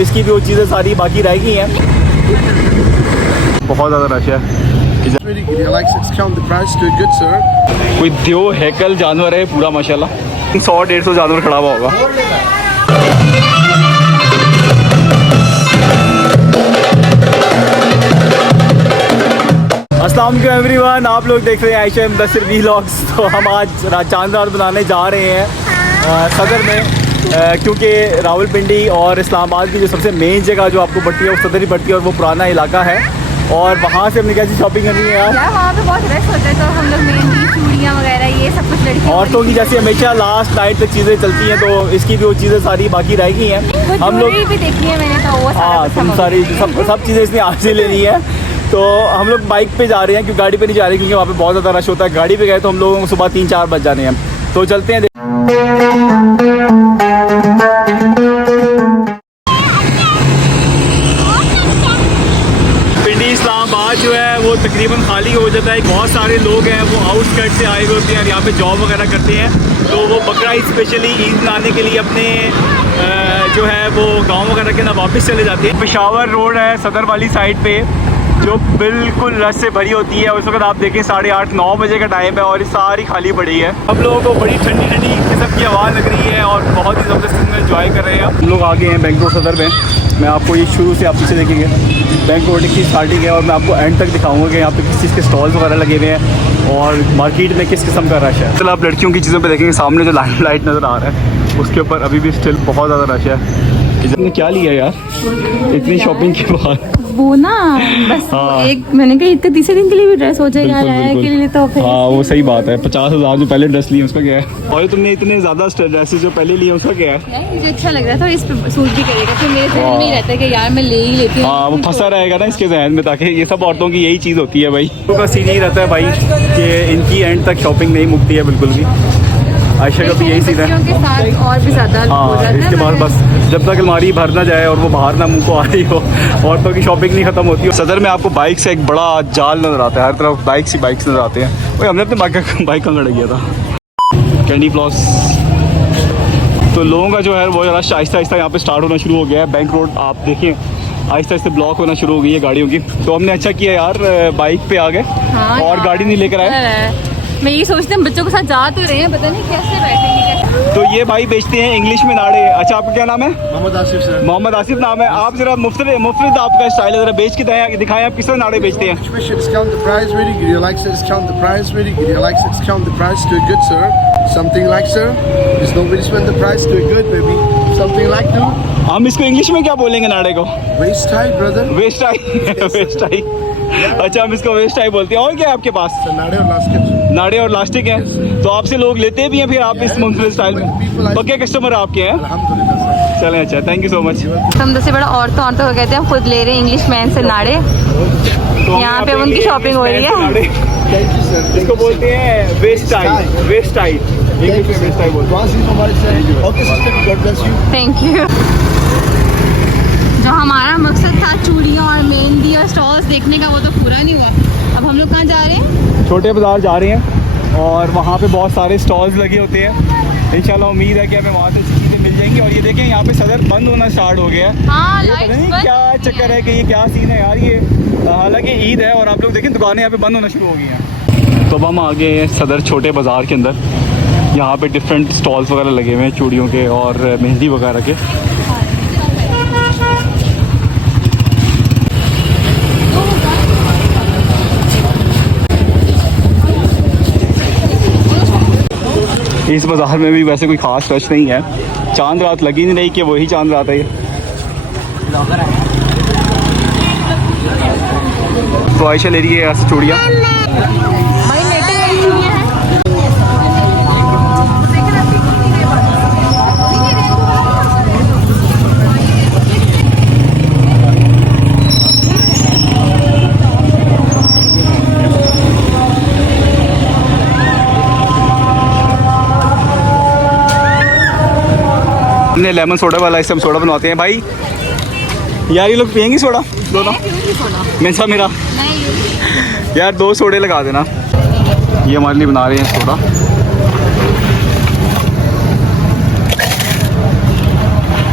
इसकी भी वो चीज़ें सारी बाकी रह गई हैं। बहुत ज़्यादा रश है। कोई देव हैकल जानवर है पूरा माशाल्लाह, 100-150 जानवर खड़ा हुआ होगा। अस्सलाम वालेकुम एवरीवन, आप लोग देख रहे हैं आयशा मुदस्सिर व्लॉग्स। तो हम आज चांद रात बनाने जा रहे हैं सदर में, क्योंकि रावलपिंडी और इस्लामाबाद की जो सबसे मेन जगह जो आपको पड़ती है वो सदर ही पड़ती है और वो पुराना इलाका है। और वहाँ से हमने क्या चीज़ शॉपिंग करनी है यार वहाँ पे बहुत रश होता है, तो हम लोग मेहंदी चूड़ियाँ वगैरह ये सब कुछ लड़कियों औरतों की जैसे हमेशा लास्ट नाइट तक चीज़ें चलती हैं, तो इसकी भी वो चीज़ें सारी बाकी रह गई हैं। हम लोग भी देखी है मैंने, तो वो हाँ तुम सारी सब चीज़ें इसने आज से लेनी है। तो हम लोग बाइक पे जा रहे हैं, क्योंकि गाड़ी पे नहीं जा रहे क्योंकि वहाँ पे बहुत ज़्यादा रश होता है। गाड़ी पे गए तो हम लोगों को सुबह 3-4 बज जाने हैं, तो चलते हैं। पिंडी इस्लामाबाद जो है वो तकरीबन खाली हो जाता है। बहुत सारे लोग हैं वो आउटस्कर्ट से आए हुए होते हैं और यहाँ पे जॉब वगैरह करते हैं, तो वो बकरा ईद स्पेशली ईद मनाने के लिए अपने जो है वो गाँव वगैरह के ना वापस चले जाते हैं। पेशावर रोड है सदर वाली साइड पे, जो बिल्कुल रश से भरी होती है। उस वक्त आप देखें 8:30-9 बजे का टाइम है और ये सारी खाली पड़ी है। हम लोगों को बड़ी ठंडी ठंडी किस्म की आवाज़ लग रही है और बहुत ही ज़बरदस्त इसमें एंजॉय कर रहे हैं। हम लोग आगे हैं बैंक रोड सदर में। मैं आपको ये शुरू से आप पीछे देखेंगे बैंक रोड की स्टार्टिंग है और मैं आपको एंड तक दिखाऊंगा कि यहाँ पे किस चीज़ के स्टॉल्स वगैरह लगे हुए हैं और मार्केट में किस किस्म का रश है। चलो आप लड़कियों की चीज़ों पे देखेंगे, सामने जो लाइट नज़र आ रहा है उसके ऊपर अभी भी स्टिल बहुत ज़्यादा रश है। इसने क्या लिया यार इतनी शॉपिंग के बाद? वो ना बस हाँ। एक मैंने कहा ईद के तीसरे दिन के लिए भी ड्रेस हो जाएगा के लिए, तो फिर हाँ वो सही बात है। 50,000 जो पहले ड्रेस ली उसका क्या है, और तुमने इतने ज़्यादा ड्रेसेस जो पहले लिए उसका क्या है? नहीं मुझे अच्छा लग रहा था, इस पे सूट भी करेगा, फिर मेरे ध्यान में ही रहता है कि यार मैं ले ही लेती हूँ। हाँ वो फंसा रहेगा ना इसके जहन में, ताकि ये सब औरतों की यही चीज़ होती है भाई। उनका सीन यही रहता है भाई कि इनकी एंड तक शॉपिंग नहीं मुकती है बिल्कुल भी। आयशा का भी यही सीन है के साथ और भी ज़्यादा हो जाता है। इसके बाद बस जब तक अलमारी भर ना जाए और वो बाहर ना मुंह को आ रही हो, औरतों की शॉपिंग नहीं खत्म होती। सदर में आपको बाइक से एक बड़ा जाल नजर आता है, हर तरफ बाइक्स नजर आते हैं। भाई हमने अपने बाइक का लड़ गया था कैंडी फ्लॉस। तो लोगों का जो है वो रश आहिस्ता आहिस्ता यहाँ पे स्टार्ट होना शुरू हो गया है। बैंक रोड आप देखिए आहिस्ता आहिस्ता ब्लॉक होना शुरू हो गई है गाड़ियों की। तो हमने अच्छा किया यार बाइक पे आ गए और गाड़ी नहीं लेकर आए। मैं ये सोचती हूँ बच्चों के साथ जा तो रहे हैं, पता नहीं कैसे बैठेंगे कैसे। तो ये भाई बेचते हैं इंग्लिश में नाड़े। अच्छा आपका क्या नाम है? मोहम्मद आसिफ सर। मोहम्मद आसिफ नाम है। आप जरा मुफ्त आपका स्टाइल है, जरा बेच के दिखाएं आप किस तरह नाड़े बेचते हैं। Discount the price, very good. You like to discount the price, very good. You like to discount the price, do it good, sir. Something like, sir. Just nobody spend the price, do it good, baby. Something like, do. हम इसको English में क्या बोलेंगे नाड़े को? Waist tie, brother. Waist tie. Waist tie. अच्छा हम इसको waste tie बोलते हैं। और क्या है आपके पास? नाड़े और लास्टिक। नाड़े और लास्टिक है। तो आपसे लोग लेते भी हैं फिर आप इस मुख्तलिफ स्टाइल में? पक्के कस्टमर आपके हैं? अल्हम्दुलिल्लाह सर। चलें अच्छा, थैंक यू सो मच। हम दस से बड़ा औरतों को कहते हैं, हम खुद ले रहे हैं इंग्लिश मैन से नाड़े। तो यहाँ पे उनकी शॉपिंग हो रही है। Thank you, sir. इसको बोलते हैं waist tie. Waist tie English में वेस्ट टाई बोलते हैं। Okay, sister, God bless you. Thank you. जो हमारा मकसद था चूड़ियाँ और मेहंदी और स्टॉल्स देखने का, वो तो पूरा नहीं हुआ। अब हम लोग कहाँ जा रहे हैं? छोटे बाज़ार जा रहे हैं और वहाँ पे बहुत सारे स्टॉल्स लगे होते हैं। इंशाल्लाह उम्मीद है कि हमें वहाँ से चीज़ें मिल जाएंगी। और ये देखें यहाँ पे सदर बंद होना स्टार्ट हो गया है। हाँ, ये पता नहीं क्या चक्कर है कि ये क्या सीन है यार। ये हालांकि ईद है और आप लोग देखें दुकानें यहाँ पे बंद होना शुरू हो गई हैं। तो अब हम आ गए हैं सदर छोटे बाज़ार के अंदर। यहाँ पे डिफरेंट स्टॉल्स वगैरह लगे हुए हैं चूड़ियों के और मेहंदी वगैरह के। इस बाज़ार में भी वैसे कोई ख़ास रश नहीं है। चांद रात लगी नहीं रही कि वही चांद रात है ये। तो आयशा ले रही है यहाँ से चूड़ियाँ। हमने लेमन सोडा वाला इससे हम सोडा बनवाते हैं भाई। यार ये लोग पियेंगे सोडा? दो ना मेरा यार 2 सोडे लगा देना। ये हमारे लिए बना रहे हैं सोडा।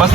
बस